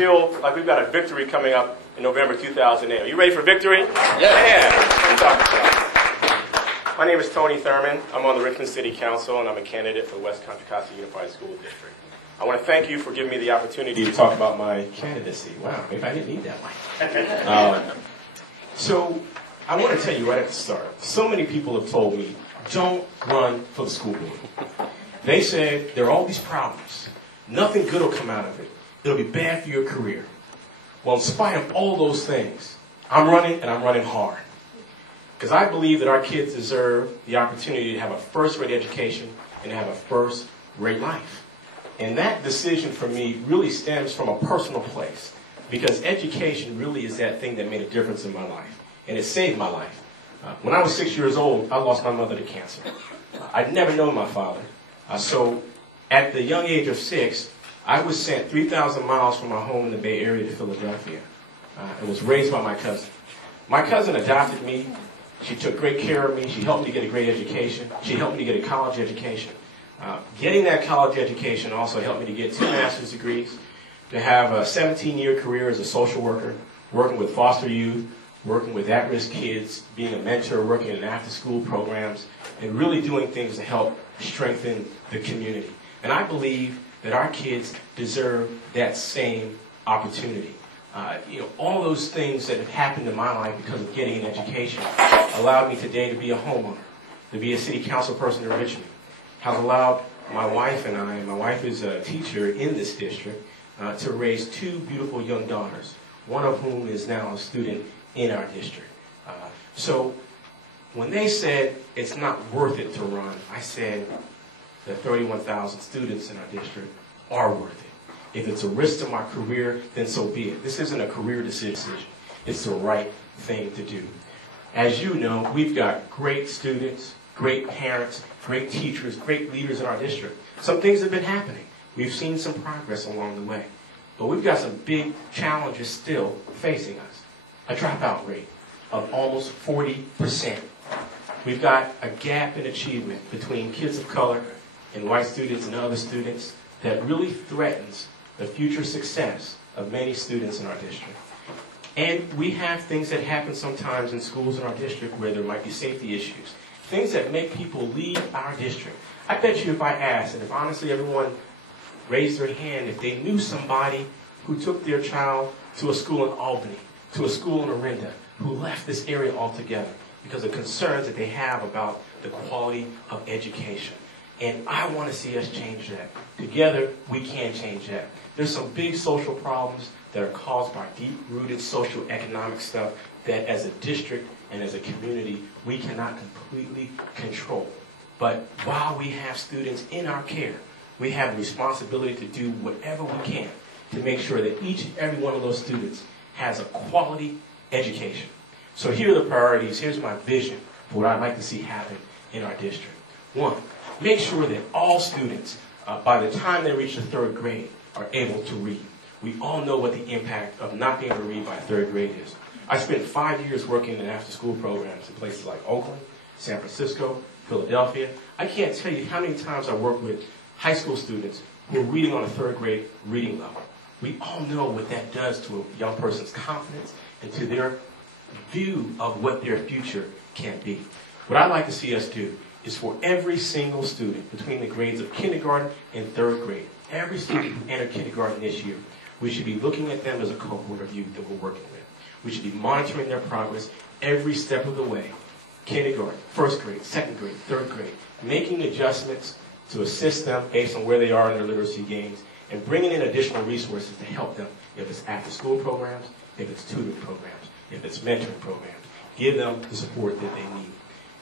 feel like we've got a victory coming up in November 2008. Are you ready for victory? Yeah. My name is Tony Thurmond. I'm on the Richmond City Council, and I'm a candidate for the West Contra Costa Unified School District. I want to thank you for giving me the opportunity to talk about my candidacy. Wow, maybe I didn't need that one. So I want to tell you right at the start, so many people have told me, don't run for the school board. They said there are all these problems. Nothing good will come out of it. It'll be bad for your career. Well, in spite of all those things, I'm running, and I'm running hard. Because I believe that our kids deserve the opportunity to have a first-rate education and to have a first-rate life. And that decision for me really stems from a personal place. Because education really is that thing that made a difference in my life. And it saved my life. When I was 6 years old, I lost my mother to cancer. I'd never known my father. So at the young age of 6, I was sent 3,000 miles from my home in the Bay Area to Philadelphia. I was raised by my cousin. My cousin adopted me. She took great care of me. She helped me to get a great education. She helped me to get a college education. Getting that college education also helped me to get 2 master's degrees, to have a 17-year career as a social worker, working with foster youth, working with at-risk kids, being a mentor, working in after-school programs, and really doing things to help strengthen the community. And I believe that our kids deserve that same opportunity. All those things that have happened in my life because of getting an education allowed me today to be a homeowner, to be a city council person in Richmond, has allowed my wife and I, my wife is a teacher in this district, to raise 2 beautiful young daughters, one of whom is now a student in our district. So when they said it's not worth it to run, I said the 31,000 students in our district are worth it. If it's a risk to my career, then so be it. This isn't a career decision. It's the right thing to do. As you know, we've got great students, great parents, great teachers, great leaders in our district. Some things have been happening. We've seen some progress along the way. But we've got some big challenges still facing us. A dropout rate of almost 40%. We've got a gap in achievement between kids of color and white students and other students that really threatens the future success of many students in our district. And we have things that happen sometimes in schools in our district where there might be safety issues. Things that make people leave our district. I bet you if I asked, and if honestly everyone raised their hand, if they knew somebody who took their child to a school in Albany, to a school in Orinda, who left this area altogether because of concerns that they have about the quality of education. And I want to see us change that. Together, we can change that. There's some big social problems that are caused by deep-rooted social economic stuff that as a district and as a community, we cannot completely control. But while we have students in our care, we have the responsibility to do whatever we can to make sure that each and every one of those students has a quality education. So here are the priorities. Here's my vision for what I'd like to see happen in our district. 1, make sure that all students, by the time they reach the 3rd grade, are able to read. We all know what the impact of not being able to read by 3rd grade is. I spent 5 years working in after-school programs in places like Oakland, San Francisco, Philadelphia. I can't tell you how many times I worked with high school students who are reading on a 3rd grade reading level. We all know what that does to a young person's confidence and to their view of what their future can be. What I'd like to see us do is for every single student between the grades of kindergarten and 3rd grade, every student who entered kindergarten this year, we should be looking at them as a cohort of youth that we're working with. We should be monitoring their progress every step of the way. Kindergarten, 1st grade, 2nd grade, 3rd grade, making adjustments to assist them based on where they are in their literacy gains, and bringing in additional resources to help them, if it's after-school programs, if it's tutoring programs, if it's mentoring programs. Give them the support that they need.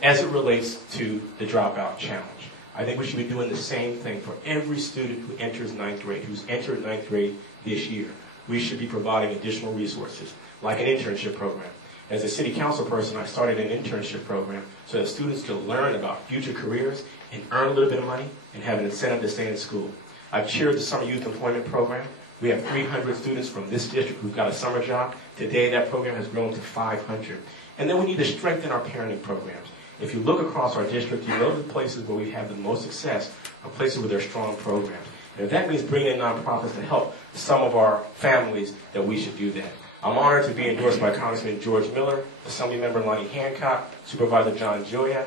As it relates to the dropout challenge, I think we should be doing the same thing for every student who enters 9th grade, who's entered 9th grade this year. We should be providing additional resources, like an internship program. As a city council person, I started an internship program so that students can learn about future careers and earn a little bit of money and have an incentive to stay in school. I've chaired the Summer Youth Employment Program. We have 300 students from this district who've got a summer job. Today, that program has grown to 500. And then we need to strengthen our parenting programs. If you look across our district, you know the places where we have the most success are places where there are strong programs. And if that means bringing in nonprofits to help some of our families, then we should do that. I'm honored to be endorsed by Congressman George Miller, Assemblymember Lonnie Hancock, Supervisor John Julia,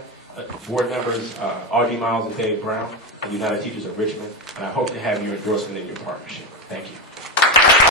board members Audrey Miles and Dave Brown, and the United Teachers of Richmond, and I hope to have your endorsement in your partnership. Thank you.